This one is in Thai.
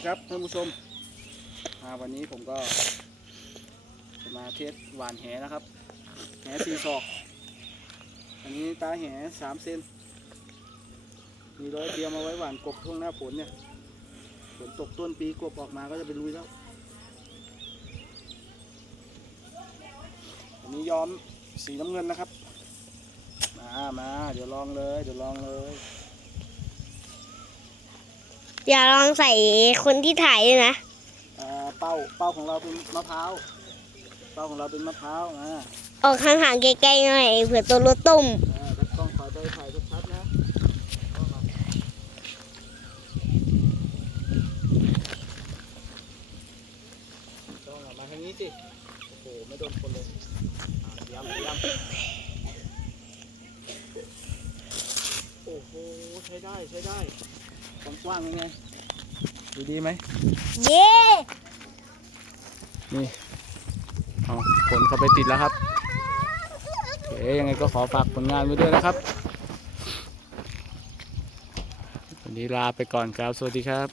ดีครับท่านผู้ชมวันนี้ผมก็จะมาเทสหวานแหนะครับ แหสี่ศอก อันนี้ตาแหสามเซน มีร้อยเตรียมเอาไว้หวานกบช่วงหน้าฝนเนี่ยฝนตกต้นปีกบออกมาก็จะไปลุยแล้ว อันนี้ย้อมสีน้ำเงินนะครับ มามาเดี๋ยวลองเลย เดี๋ยวลองเลย อย่าลองใส่คนที่ถ่ายด้วยนะอ่าเป้าเป้าของเราเป็นมะพร้าวเป้าของเราเป็นมะพร้าวอ่าออกห่างๆใกล้ๆหน่อยเผื่อตัวรถต้มอ่าแล้วกล้องถ่ายไปถ่ายชัดๆนะกล้องมากล้องอะมาทางนี้สิโอ้โหไม่โดนคนเลยอ่าย้ำย้ำโอ้โหใช้ได้ใช้ได้ ความกว้างยังไงดูดีไหมเย้นี่เอาผลเข้าไปติดแล้วครับโอเคยังไงก็ขอฝากผลงานไว้ด้วยนะครับ วันนี้ลาไปก่อนครับ สวัสดีครับ